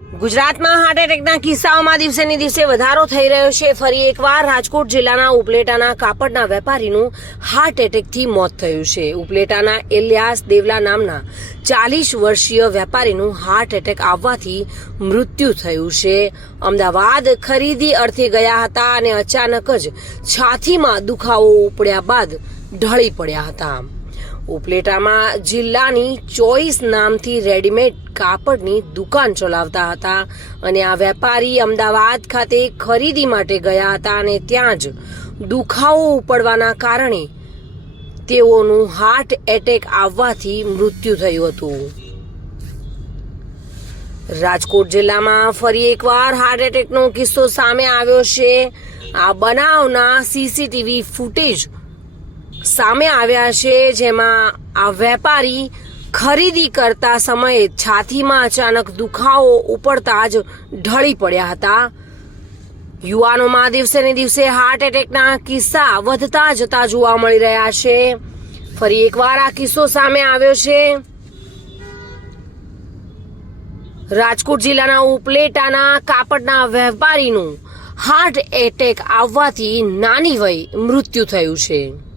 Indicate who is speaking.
Speaker 1: ગુજરાતમાં હાર્ટ એટેકના કિસ્સાઓમાં દિવસે ને દિવસે વધારો થઈ રહ્યો છે. ફરી એકવાર રાજકોટ જિલ્લાના ઉપલેટાના કાપડના વેપારીનું હાર્ટ એટેકથી મોત થયું છે. ઉપલેટાના એલિયાસ દેવલા નામના ચાલીસ વર્ષીય વેપારીનું હાર્ટ એટેક આવવાથી મૃત્યુ થયું છે. અમદાવાદ ખરીદી અર્થે ગયા હતા અને અચાનક જ છાતીમાં દુખાવો ઉપડ્યા બાદ ઢળી પડ્યા હતા. ઉપલેટામાં જિલ્લાની ચોઈસ નામથી રેડીમેડ કાપડની દુકાન ચલાવતા હતા અને આ વેપારી અમદાવાદ ખાતે ખરીદી માટે ગયા હતા અને ત્યાં જ દુખાવો ઉપડવાના કારણે તેઓનું હાર્ટ એટેક આવવાથી મૃત્યુ થયું હતું. રાજકોટ જિલ્લામાં ફરી એકવાર હાર્ટ એટેકનો કિસ્સો સામે આવ્યો છે. આ બનાવના સીસીટીવી ફૂટેજ સામે આવ્યા છે, જેમાં આ વેપારી ખરીદી કરતા સમયે છાતીમાં અચાનક દુખાવો ઉપડતા જ ઢળી પડ્યા હતા. યુવાનોમાં દિવસે ને દિવસે હાર્ટ એટેકના કિસ્સા વધતા જતા જોવા મળી રહ્યા છે. ફરી એકવાર આ કિસ્સો સામે આવ્યો છે. રાજકોટ જિલ્લાના ઉપલેટાના કાપડના વેપારીનું હાર્ટ એટેક આવવાથી નાની વય મૃત્યુ થયું છે.